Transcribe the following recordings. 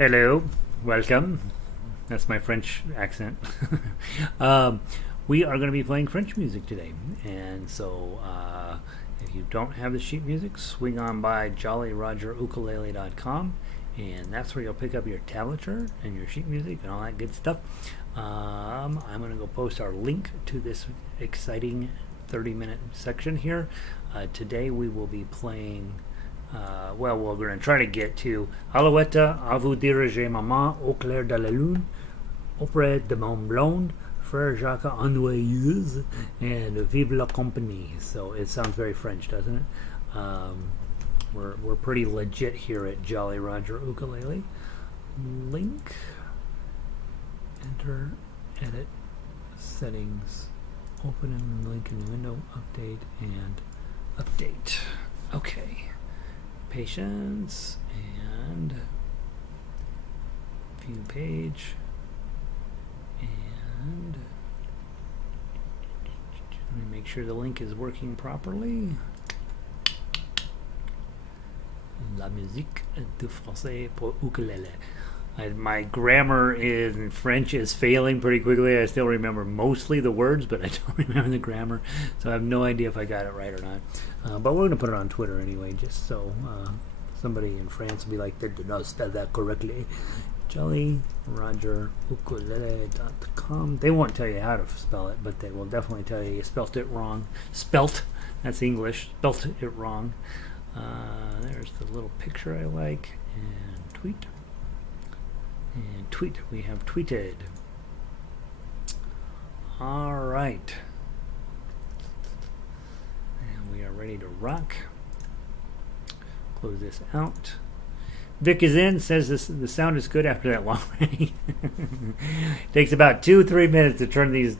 Hello, welcome. That's my French accent. um, we are going to be playing French music today, and so if you don't have the sheet music, swing on by jollyrogerukulele.com, and that's where you'll pick up your tablature and your sheet music and all that good stuff. I'm going to go post our link to this exciting 30-minute section here. Today we will be playing. We're going to try to get to Alouette, Vous, Dirai-Je, Maman, Au clair de la Lune, Aupre de mon blonde, Frère Jacques Ennuyeuse, and Vive La Companie. So it sounds very French, doesn't it? We're pretty legit here at Jolly Roger Ukulele. Link, enter, edit, settings, open and link in the window, update, and update. Okay. Patience and view page and let me make sure the link is working properly. La musique du français pour ukulele. My grammar in French is failing pretty quickly. I still remember mostly the words, but I don't remember the grammar, so I have no idea if I got it right or not. But we're going to put it on Twitter anyway, just so somebody in France will be like, they did not spell that correctly. jollyrogerukulele.com. They won't tell you how to spell it, but they will definitely tell you spelt it wrong. Spelt, that's English, spelt it wrong. There's the little picture I like, and tweet. And tweet, we have tweeted. All right. And we are ready to rock. Close this out. Vic is in, says the sound is good after that long rain. Takes about 2-3 minutes to turn these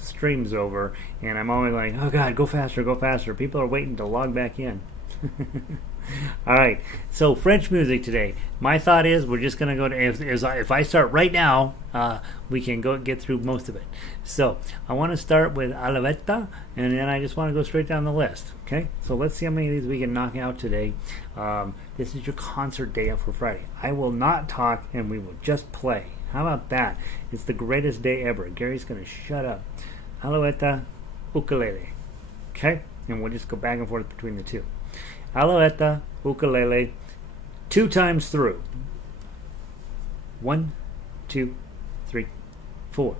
streams over, and I'm always like, oh God, go faster, go faster. People are waiting to log back in. All right, so French music today. My thought is we're just going to go to, if I start right now, we can get through most of it. So I want to start with Alouette, and then I just want to go straight down the list. Okay, so let's see how many of these we can knock out today. This is your concert day for Friday. I will not talk, and we will just play. How about that? It's the greatest day ever. Gary's going to shut up. Alouette, ukulele. Okay, and we'll just go back and forth between the two. Alouette, ukulele, 2 times through. 1, 2, 3, 4.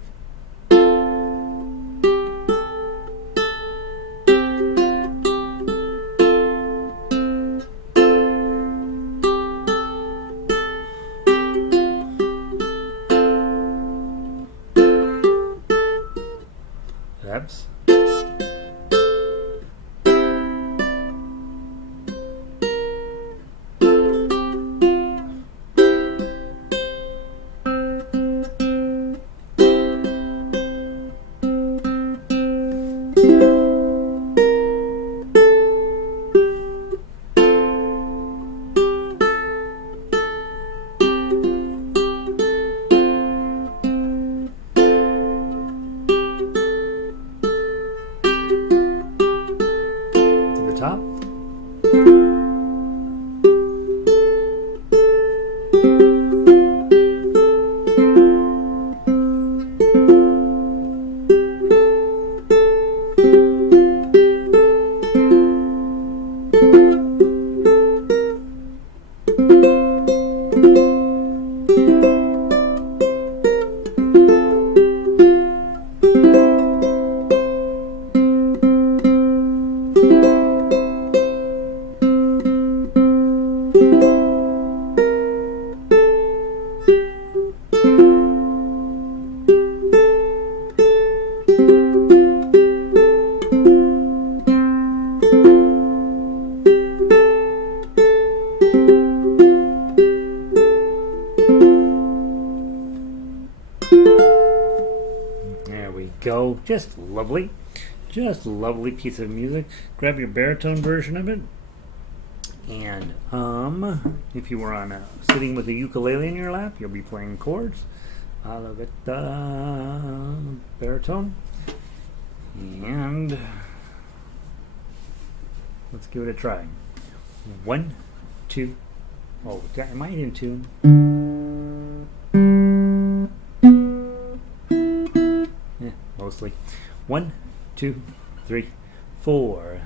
That's top. Go. Just lovely piece of music. Grab your baritone version of it, and if you were on sitting with a ukulele in your lap, you'll be playing chords. Alouette, baritone, and let's give it a try. 1, 2. Oh, am I in tune? closely. 1, 2, 3, 4.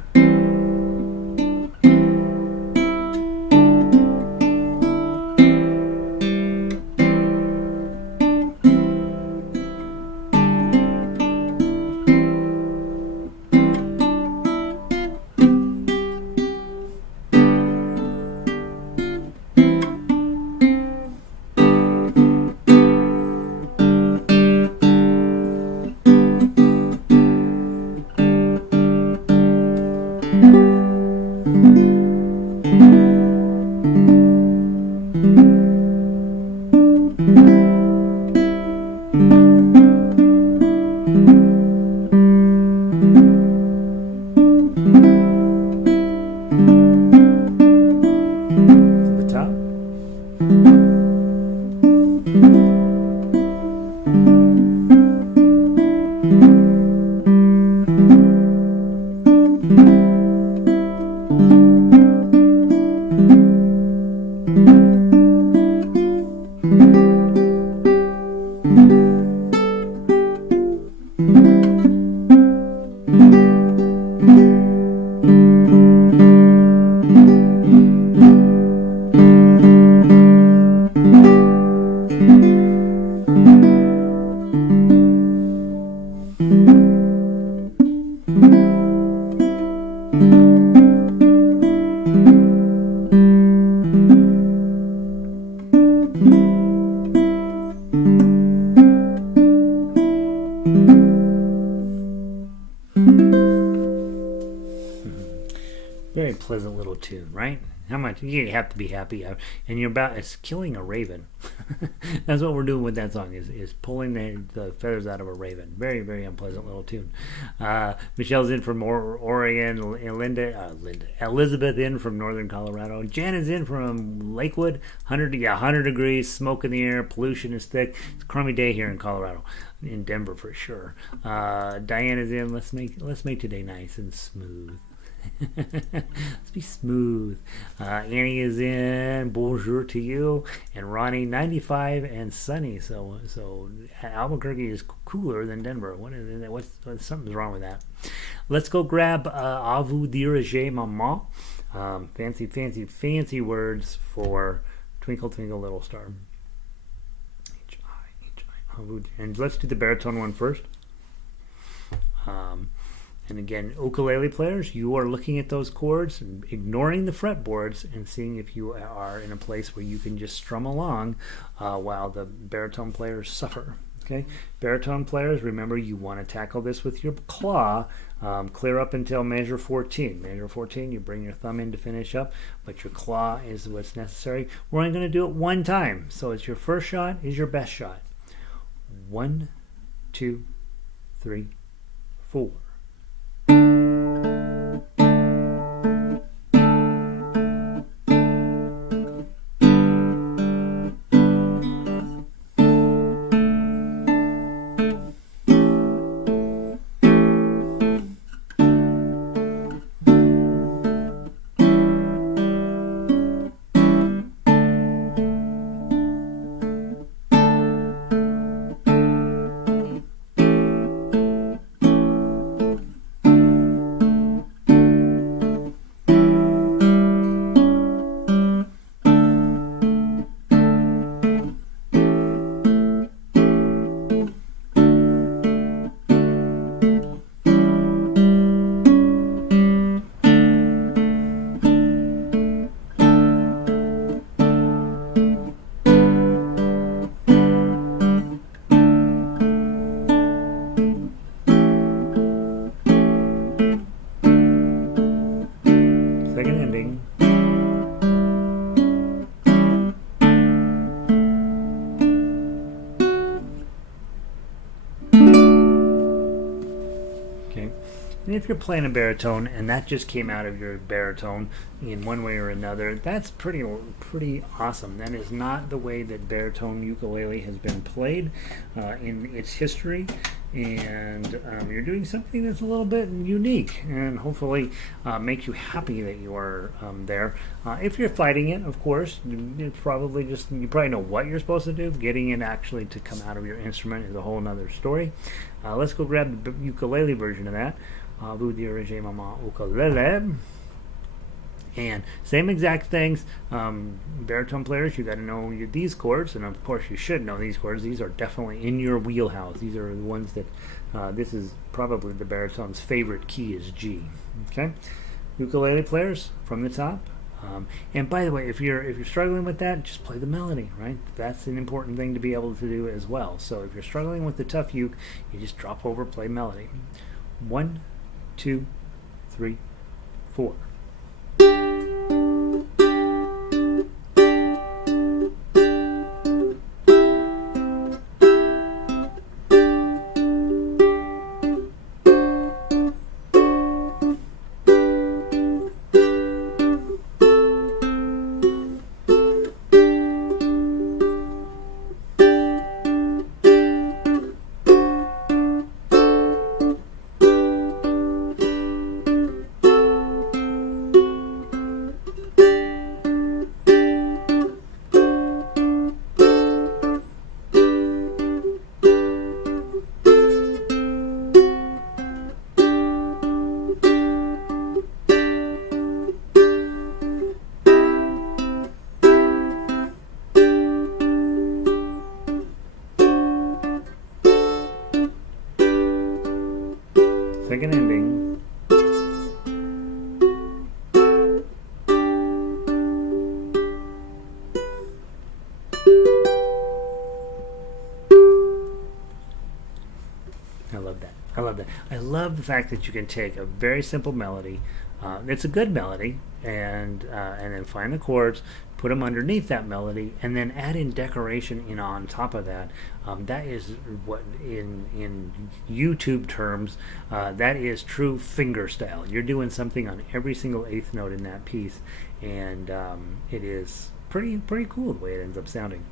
Very pleasant little tune, right? How much you have to be happy, and you're about it's killing a raven. That's what we're doing with that song is pulling the feathers out of a raven. Very, very unpleasant little tune. Michelle's in from Oregon. Elizabeth in from northern Colorado. Jan is in from Lakewood. 100 degrees, smoke in the air, pollution is thick. It's a crummy day here in Colorado, in Denver for sure. Diane is in. Let's make today nice and smooth. Let's be smooth. Annie is in. Bonjour to you. And Ronnie, 95 and sunny. So Albuquerque is cooler than Denver. What's something's wrong with that? Let's go grab Vous, Dirai-Je, Maman. Fancy words for Twinkle Twinkle Little Star. H-I. And let's do the baritone one first. And again, ukulele players, you are looking at those chords and ignoring the fretboards and seeing if you are in a place where you can just strum along while the baritone players suffer. Okay, baritone players, remember you want to tackle this with your claw, clear up until measure 14. Measure 14, you bring your thumb in to finish up, but your claw is what's necessary. We're only going to do it one time, so it's your first shot is your best shot. 1, 2, 3, 4. And if you're playing a baritone and that just came out of your baritone in one way or another, that's pretty awesome. That is not the way that baritone ukulele has been played in its history. and you're doing something that's a little bit unique and hopefully makes you happy that you are there. If you're fighting it, of course, it's probably just, you probably know what you're supposed to do. Getting it actually to come out of your instrument is a whole nother story. Let's go grab the ukulele version of that. Vous, Dirai-Je, Maman, Ukulele. And same exact things. Baritone players, you got to know these chords, and of course you should know these chords. These are definitely in your wheelhouse. These are the ones that this is probably the baritone's favorite key is G. Okay, ukulele players from the top. And by the way, if you're struggling with that, just play the melody, right? That's an important thing to be able to do as well. So if you're struggling with the tough uke, you just drop over, play melody. 1, 2, 3, 4. Second ending. I love that. I love that. I love the fact that you can take a very simple melody. It's a good melody, and then find the chords, put them underneath that melody, and then add in decoration in on top of that. That is what, in YouTube terms, that is true finger style. You're doing something on every single eighth note in that piece, and it is pretty cool the way it ends up sounding.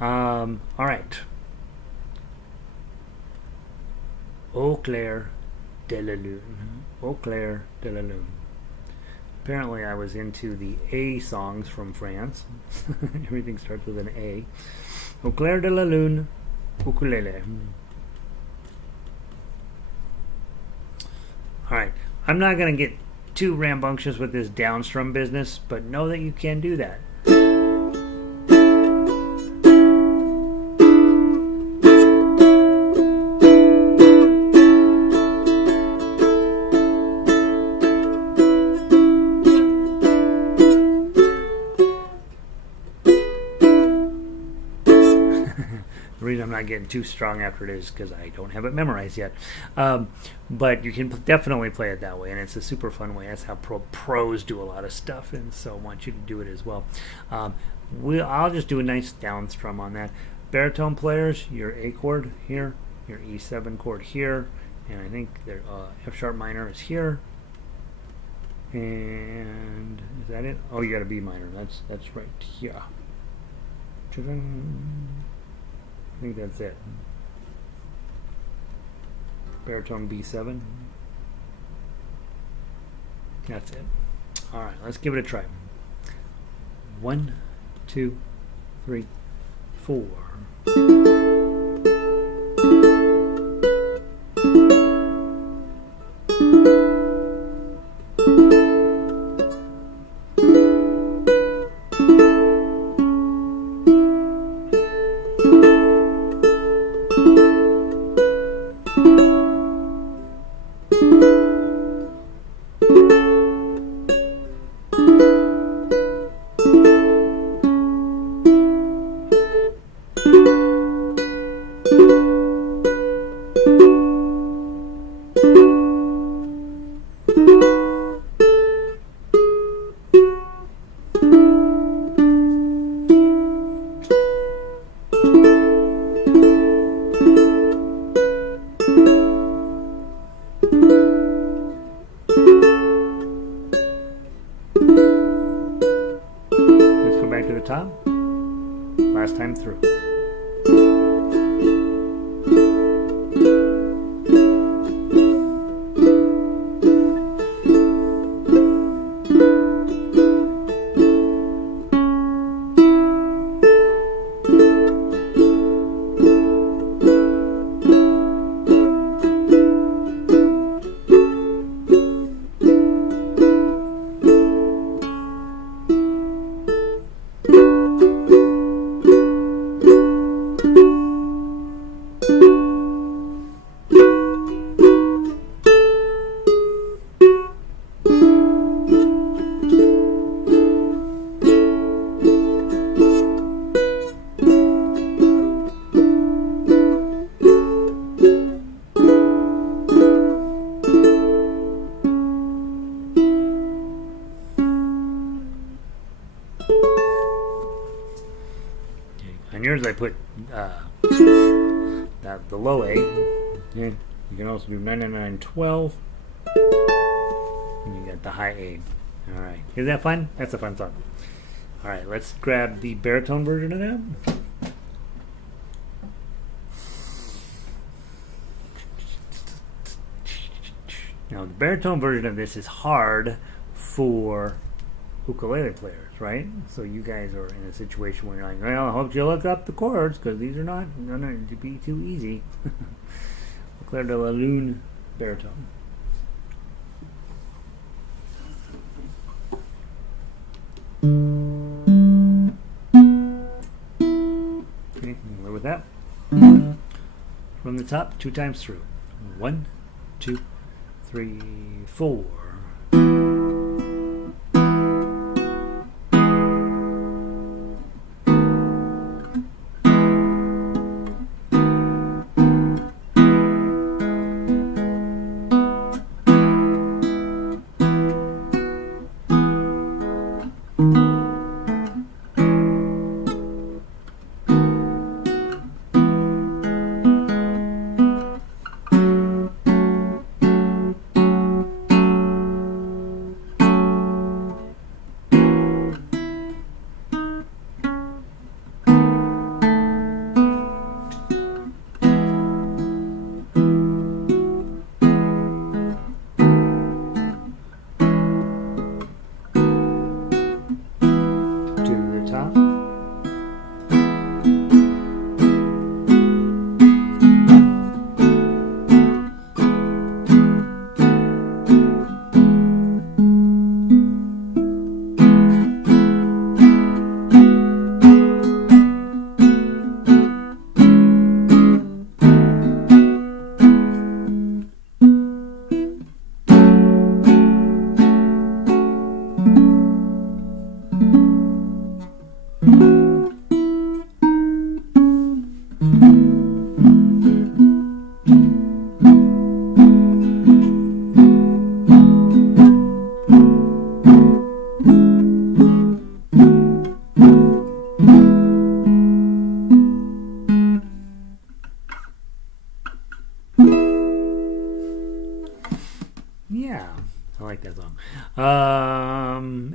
All right. Au clair de la lune. Au clair de la lune. Apparently I was into the A songs from France. Everything starts with an A. Au clair de la lune, ukulele. Alright, I'm not going to get too rambunctious with this downstrum business, but know that you can do that. The reason I'm not getting too strong after it is because I don't have it memorized yet. But you can definitely play it that way, and it's a super fun way. That's how pros do a lot of stuff, and so I want you to do it as well. I'll just do a nice down strum on that. Baritone players, your A chord here, your E7 chord here, and I think their F sharp minor is here. And is that it? Oh, you got a B minor. That's right. Yeah. I think that's it. Baritone B7. That's it. Alright, let's give it a try. 1, 2, 3, 4. Back to the top. Last time through. yours I put the low A. Yeah, you can also do 9912. And you got the high A. All right, is that fun? That's a fun song. All right, let's grab the baritone version of that. Now, the baritone version of this is hard for ukulele players, right? So you guys are in a situation where you're like, well, I hope you look up the chords because these are not going to be too easy. Ukulele de la Lune baritone. Okay, live with that. From the top, 2 times through. 1, 2, 3, 4.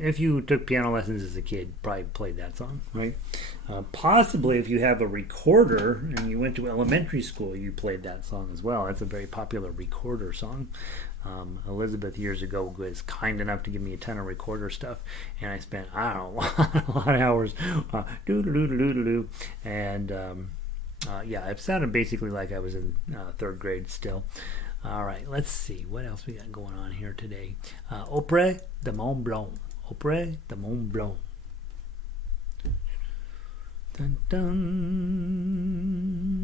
If you took piano lessons as a kid, probably played that song, right? Possibly if you have a recorder and you went to elementary school, you played that song as well. That's a very popular recorder song. Elizabeth years ago was kind enough to give me a ton of recorder stuff, and I spent, I don't know, a lot of hours doo-doo-doo-doo-doo-doo. And yeah, it sounded basically like I was in 3rd grade still. All right, let's see what else we got going on here today. Aupre de Mont Blanc. Aupre de Mont Blanc. Dun, dun.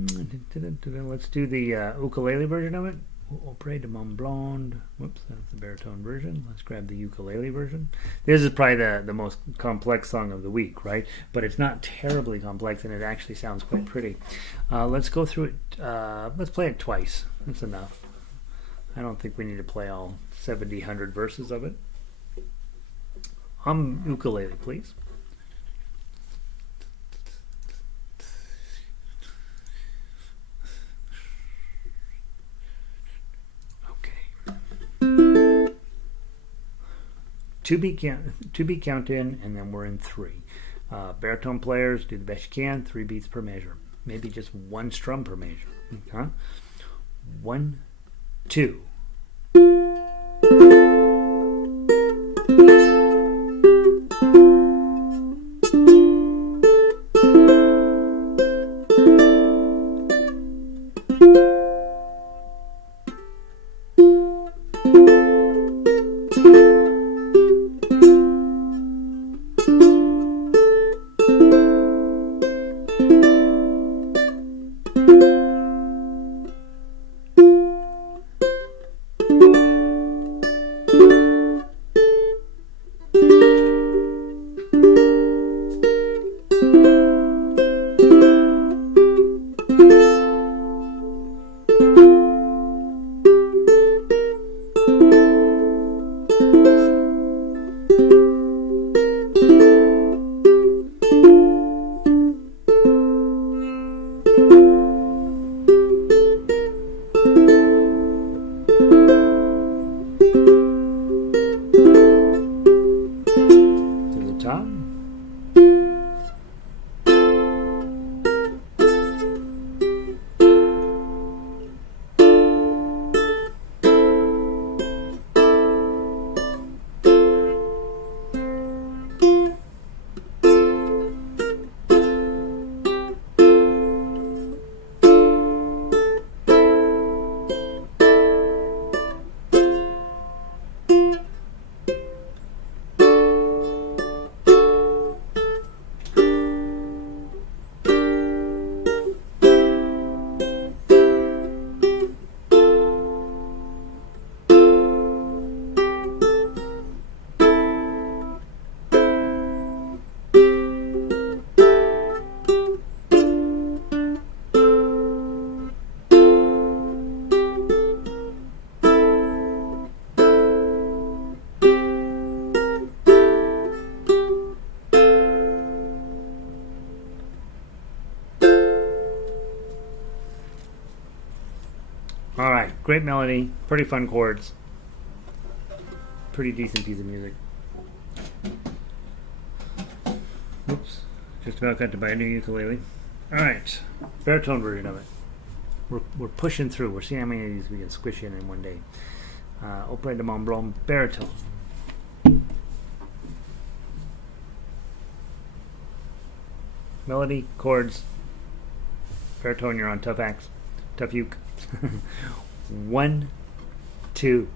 Dun, dun, dun. Let's do the ukulele version of it. Aupre de Mont Blanc. Whoops, that's the baritone version. Let's grab the ukulele version. This is probably the most complex song of the week, right? But it's not terribly complex, and it actually sounds quite pretty. Let's go through it. Let's play it twice. That's enough. I don't think we need to play all 70, 100 verses of it. Ukulele, please. Okay. 2-beat count in, and then we're in 3. Baritone players, do the best you can. 3 beats per measure. Maybe just 1 strum per measure. Okay? 1, 2. All right, great melody, pretty fun chords, pretty decent piece of music. Oops, just about got to buy a new ukulele. All right, baritone version of it. We're pushing through. We're seeing how many of these we can squish in one day. Aupre de Mont Blanc baritone. Melody, chords, baritone. You're on tough axe, tough uke. 1, 2.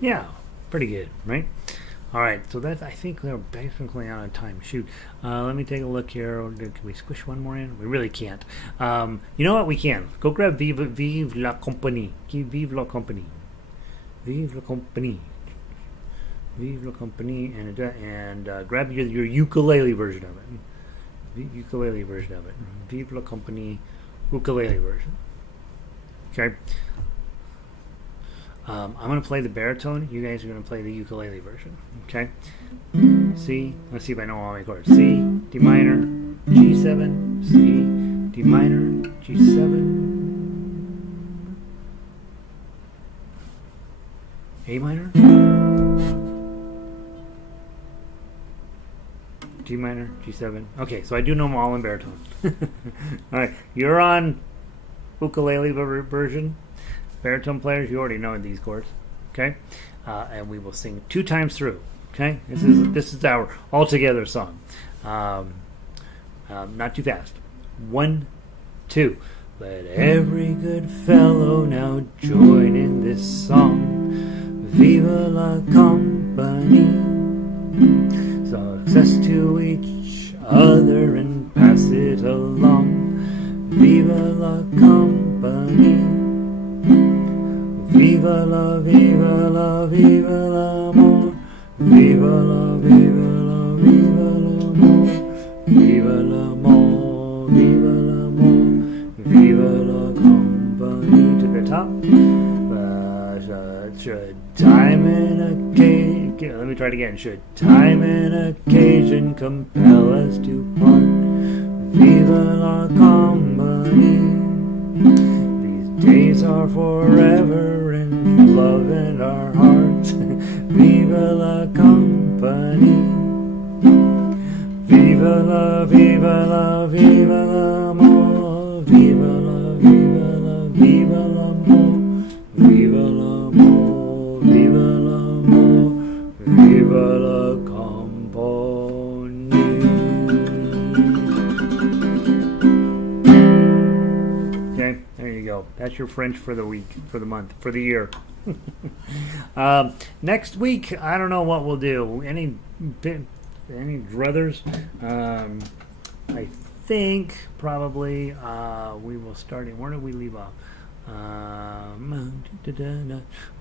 Yeah, pretty good, right? All right, so that's, I think we're basically out of time. Shoot. Let me take a look here. Can we squish one more in? We really can't. You know what? We can. Go grab Vive La Companie. Vive La Companie. Vive La Companie. Vive La Companie. And grab your ukulele version of it. The ukulele version of it. Vive La Companie ukulele version. Okay. I'm going to play the baritone. You guys are going to play the ukulele version. Okay? C. Let's see if I know all my chords. C, D minor, G7, C, D minor, G7, A minor, G minor, G7. Okay, so I do know them all in baritone. All right, you're on ukulele version. Baritone players, you already know these chords, okay? And we will sing 2 times through, okay? This is our all-together song. Not too fast. 1, 2. Let every good fellow now join in this song. Vive la compagnie. Success to each other and pass it along. Vive la compagnie. Viva la, viva la, viva l'amor. Viva la, viva la, viva l'amor. Viva l'amor, viva l'amor. Viva la compagnie. To the top. Should time and occasion, let me try it again. Should time and occasion compel us to part. Viva la compagnie. Days are forever in love in our hearts. Viva la compagnie. Viva la, viva la, viva l'amor. Viva la, viva la, viva l'amor. Vive l'amour, vive l'amour, vive la compagnie. Okay, there you go. That's your French for the week, for the month, for the year. Next week, I don't know what we'll do. Any druthers? I think probably we will start in. Where did we leave off? Well,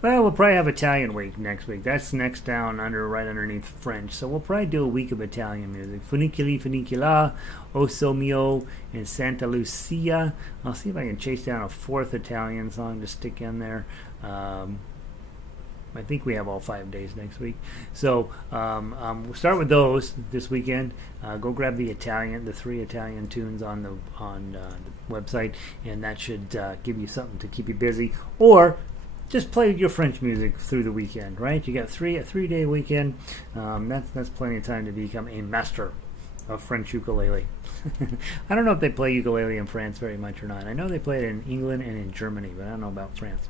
we'll probably have Italian week next week. That's next down right underneath French. So we'll probably do a week of Italian music. Funiculi, Funicula, Oso Mio, and Santa Lucia. I'll see if I can chase down a fourth Italian song to stick in there. I think we have all 5 days next week. So we'll start with those this weekend. Go grab the 3 Italian tunes on the website, and that should give you something to keep you busy. Or just play your French music through the weekend, right? You got a 3-day weekend. That's plenty of time to become a master of French ukulele. I don't know if they play ukulele in France very much or not. I know they play it in England and in Germany, but I don't know about France.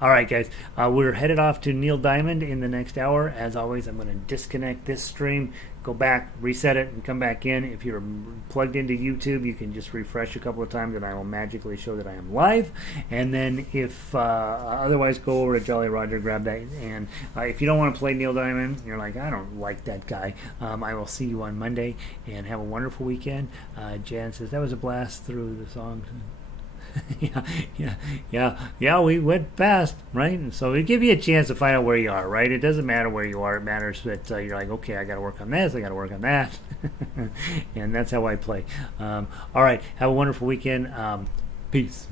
All right, guys. We're headed off to Neil Diamond in the next hour. As always, I'm going to disconnect this stream, go back, reset it, and come back in. If you're plugged into YouTube, you can just refresh a couple of times, and I will magically show that I am live. And then if otherwise, go over to Jolly Roger, grab that. And if you don't want to play Neil Diamond, you're like, I don't like that guy, I will see you on Monday, and have a wonderful weekend. Jan says, that was a blast through the songs. Yeah, we went fast, right? And so it give you a chance to find out where you are, right? It doesn't matter where you are. It matters that you're like, okay, I got to work on this, I got to work on that. And that's how I play. All right, have a wonderful weekend. Peace.